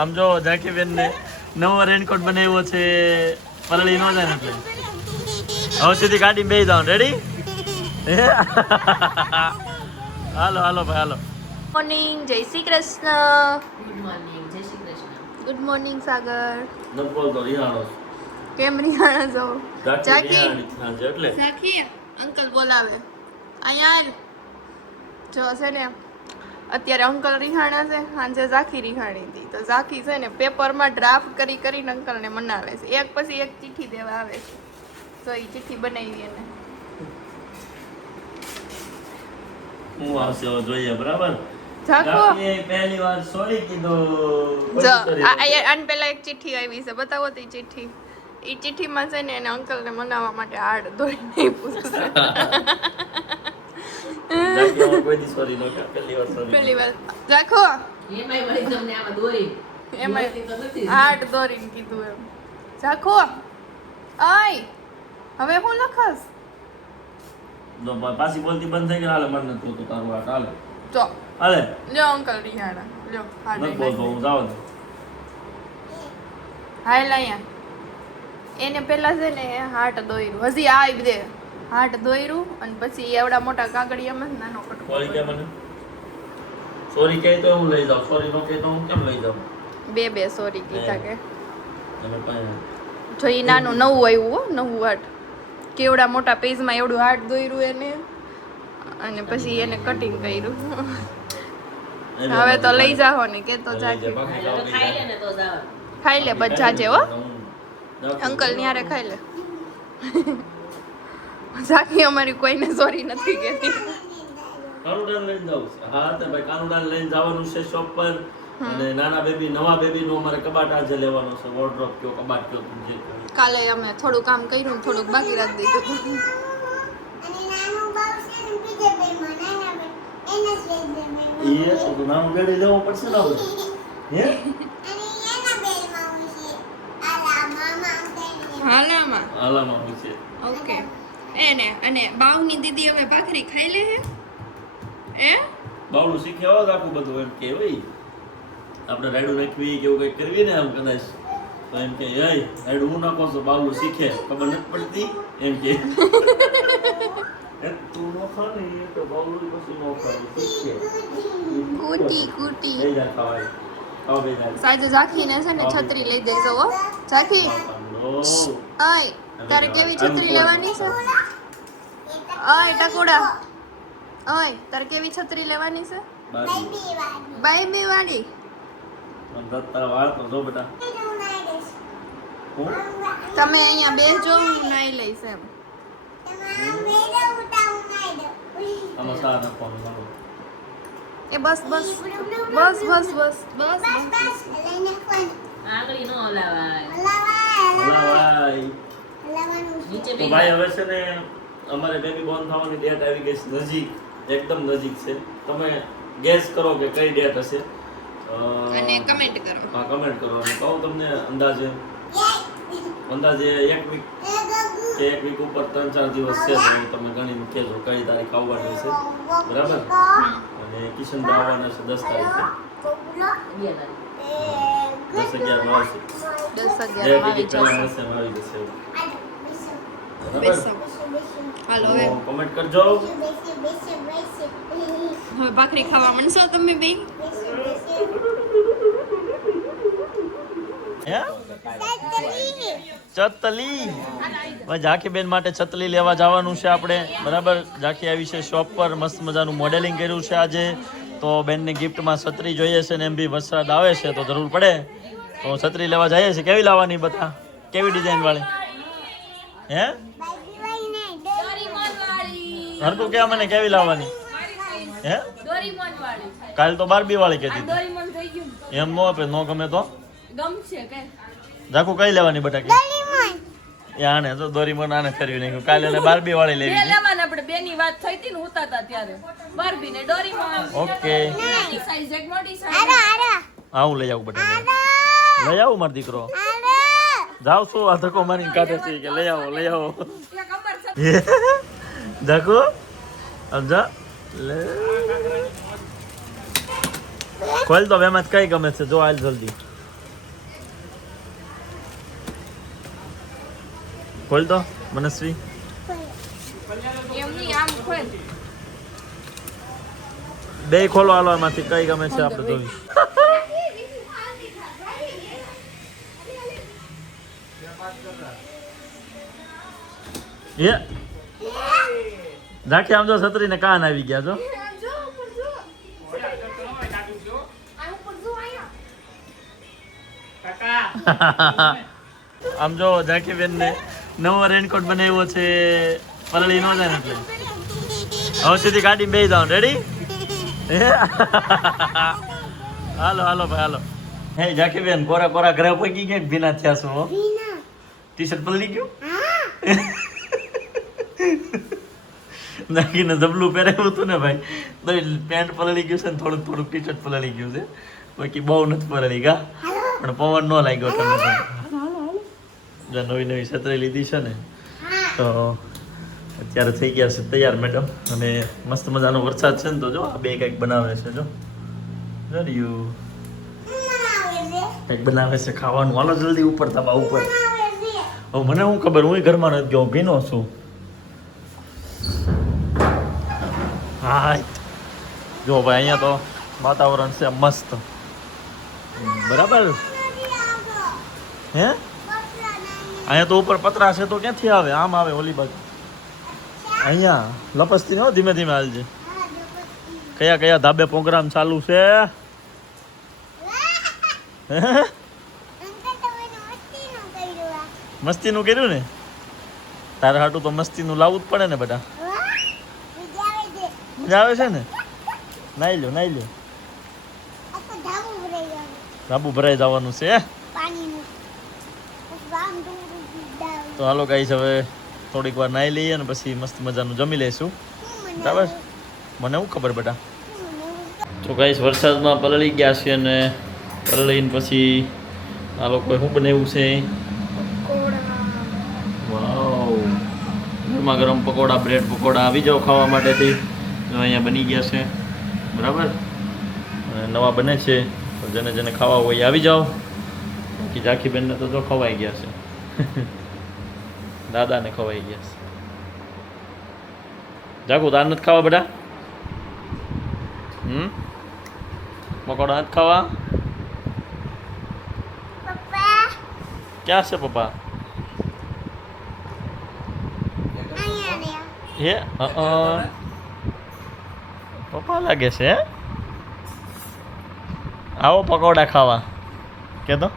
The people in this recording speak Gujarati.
આમ જો ઝાંકી બેન ને નવો રેનકોટ બનાવ્યો છે, પલળી નો જાય ને એટલે હવે સીધી ગાડી બેસી જાવ. રેડી? હાલો હાલો ભાઈ હાલો. મોર્નિંગ, જય શ્રી કૃષ્ણ. ગુડ મોર્નિંગ, જય શ્રી કૃષ્ણ. ગુડ મોર્નિંગ સાગર. નપોલ તો રિહાણો કેમ રિહાણા છો? ઝાંકી એટલે ઝાંકી અંકલ બોલાવે. અહીંયા જો છે ને અત્યારે અંકલ રિહાણા છે, સાંજે ઝાંકી રિહાણી હતી. તો ઝાંકી છે ને પેપરમાં ડ્રાફ્ટ કરી કરીને અંકલને મનાવે છે. એક પછી એક ચિઠ્ઠી દેવા આવે છે. તો એ ચિઠ્ઠી બનાવી એને. હું આવશે હવે જોઈએ. બરાબર? ઝાંકો પહેલી વાર સોરી કીધું. જો આન પહેલા એક ચિઠ્ઠી આવી છે, બતાવો તો એ ચિઠ્ઠી. એ ચિઠ્ઠીમાં છે ને એને અંકલને મનાવવા માટે હાડ દોરી નહીં પૂછે. કોઈ દી સોરી નો કે પહેલી વાર સોરી. પહેલી વાર રાખો એમાંય વળી તમને આમાં દોરી એમાં તો નથી. હાડ દોરીને કીધું એમ. રાખો આય હવે હું લખસ જો પાછી બોલતી બંધ થઈ ગઈ. હાલે મને નથી તો તારું હાથ હાલે. જો હાલે લ્યો અંકલ રિહાણા લ્યો હાડ નથી બોલતો હું જાવ દે. હાલ અહીંયા એને પેલા છે ને હાટ દોર્યું. હજી આ દે હાટ દોર્યું અને પછી એવડા મોટા કાગળિયામાં નાનો કટકો સોરી કે મને સોરી કહે તો હું લઈ જાઉં. સોરી નો કહે તો હું કેમ લઈ જાઉં? બે સોરી કીધા કે તમે પાસે જો ઈ નાનું નવું આવ્યું હો, નવું હાટ કેવડા મોટા પેજમાં એવડું હાટ દોર્યું એને અને પછી એને કટિંગ કર્યું. હવે તો લઈ જાઓ ને કે તો જાજે ખાઈ લે ને તો જવાનું. ખાઈ લે બસ જાજે હો અંકલ ન્યારે ખાઈ લે. ઝાંકી અમારી કોઈને સોરી નથી કહેતી. કાનુડાન લઈને જાવ છે. હા તો ભાઈ કાનુડાન લઈને જવાનું છે શોપ પર. અને નાના બેબી નવા બેબી નું અમારે કબાટ આજે લેવાનો છે. વોર્ડરોબ કયો કબાટ કયો તું જે કહો. કાલે અમે થોડું કામ કર્યું ને થોડુંક બાકી રાખી દીધું. એ તો નાનું ગાડી લેવું પડશે ને હવે. હે હાલામાં હાલામાં હોય છે. ઓકે એને અને બાવની દીદી હવે ભાખરી ખાઈ લે હે એ બાવલું શીખ્યા હોત આખું બધું એમ કે હોય આપણે રાયડું નાખવી કે એવું કંઈક કરવી ને આમ કદાચ તો એમ કે એ રાયડું હું નાખો છો બાવલું શીખે ખબર નથી પડતી એમ કે તું નો ખા ને એ તો બાવલું પછી નો ખાય શીખે કુટી લઈ જા ખાવાય ખાવ બે જા સાજે ઝાંખીને છે ને છત્રી લઈ દેજો હો. ઝાંખી આય તારે કેવી છત્રી લેવાની છે? ઓય ટકુડા ઓય તારે કેવી છત્રી લેવાની છે? બાઈ વાળી. તારા વાળ તો જો બેટા હું તમે અહીંયા બેસજો હું નાઈ લઈશ એમ. આમાં સા નાખવાનું ચાલો. એ બસ આગળ નો હલાવાય. હલાવાય. નીચે તો બેસી ભાઈ હવે છે ને અમારે બેબી બોર્ન થવાની ડેટ આવી ગઈ છે નજીક, એકદમ નજીક છે. તમે ગેસ કરો કે કઈ ડેટ હશે અને કમેન્ટ કરો. હા કમેન્ટ કરો અને કહું તમને અંદાજે એક વીક કે એક વીક ઉપર 3-4 દિવસ છે તો તમે ગણીને કહેજો કઈ તારીખ આવવાની છે. બરાબર? અને કિશન આવવાના છે 10 તારીખે. 10-11 માં આવશે. 10-11 જે માં ટિકિટ આવી પહેલા જશે. મળશે એમ આવી જશે. બેસો. બરાબર? હાલો હવે કમેન્ટ કરજો. હવે ભાખરી ખાવા માંડશો તમે બે? ચતલી ઝાંકી બેન માટે છતલી લેવા જવાનું છે આપણે. બરાબર? ઝાંકી આવી છે શોપ પર, મસ્ત મજાનું મોડેલિંગ કર્યું છે આજે. તો બેનને ગિફ્ટમાં છત્રી જોઈએ છે ને એમ બી વરસાદ આવે છે તો જરૂર પડે તો છત્રી લેવા જઈએ છીએ. કેવી લાવવાની બતા? કેવી ડિઝાઇન વાળી? હે હરકું કે મને કેવી લાવવાની? હે કાલ તો બારબી વાળી કહેતી હતી. એમ નો આપે નો ગમે તો ઝાકુ કઈ લેવાની બટાકી? આને તો દોરીમોન આને ફેરવી નાખ્યું. કાલે એને બારબી વાળી લેવી છે. આપણે બેની વાત થઈ હતી ને ઉતાતા ત્યારે બારબી ને ડોરીમોન. ઓકે નાની સાઈઝ એક મોટી સાઈઝ. આવું લઈ આવું બટાકી લઈ આવું મારો દીકરો. જાવ છું આ ધક્કો મારીને કાઢે છે કે લઈ આવો ધક્કો સમજા ખોલ તો એમાં કઈ ગમે છે જો હાલ જલ્દી ખોલ તો મનસ્વી. એમની આમ ખોલ. બે ખોલો હાલો, એમાંથી કઈ ગમે છે આપણે જોઈ. રાખી આમ જો છત્રી ને કાન આવી ગયા જો. આમ જો ઝાંકી બેન ને નવો રેનકોટ બનાવ્યો છે, પલળી નો જાય ને એટલે. હવે સીધી ગાડી બેસી જાવ. રેડી? હાલો હાલો ભાઈ હાલો. હે ઝાંકી બેન, કોરા કોરા ઘરે પગી ગયા કે ભીના થયા છો? ટી શર્ટ પલળી ગયું? નાખીને જબલું પહેરાવ્યું હતું ને ભાઈ, તો પેન્ટ પલળી ગયું છે ને થોડુંક થોડુંક ટી શર્ટ પલળી ગયું છે, બાકી બહુ નથી પલળી ગા, પણ પવન ન લાગ્યો તમને. જો નવી નવી છત્રી લીધી છે ને, તો અત્યારે થઈ ગયા છે તૈયાર મેડમ, અને મસ્ત મજાનો વરસાદ છે ને, તો જો આ બે કંઈક બનાવે છે. જો જોયું કંઈક બનાવે છે ખાવાનું. હાલો જલ્દી ઉપર તબા ઉપર. હવે મને શું ખબર, હું ઘરમાં નથી ગયો, ભીનો છું. હા જો ભાઈ, અહીંયા તો વાતાવરણ છે મસ્ત, બરાબર. હે અહીંયા તો ઉપર પતરા છે, તો ક્યાંથી આવે? આમ આવે ઓલી બાજુ. અહીંયા લપસતી ને, ધીમે ધીમે હાલજે. કયા કયા ધાબે પ્રોગ્રામ ચાલુ છે? મસ્તીનું કર્યું ને? તારા હાટું તો મસ્તીનું લાવવું જ પડે ને બેટા. મજા આવે છે ને? નાઈ લો નાઈ લો. ધાબુ ભરાઈ જવાનું છે. તો હાલો ગાઈસ, હવે થોડીક વાર નાઈ લઈએ ને પછી મસ્ત મજાનું જમી લઈશું, બરાબર? મને શું ખબર બેટા. તો ગાઈસ, વરસાદમાં પલળી ગયા છે, અને પલળીને પછી આ લોકોએ શું બનાવ્યું છે? વાવ, ગરમા ગરમ પકોડા, બ્રેડ પકોડા. આવી જાઓ ખાવા માટેથી. અહીંયા બની ગયા છે, બરાબર. અને નવા બને છે, તો જેને જેને ખાવા હોય આવી જાઓ. બાકી ઝાંખી બેનને તો જો ખવાઈ ગયા છે. દાદાને ખવાઈ ગયા છે. જાગુ તાર નથી ખાવા બેટા? પકોડા નથી ખાવા? ક્યાં છે પપ્પા? હે પપ્પા લાગે છે. આવો પકોડા ખાવા કે તો.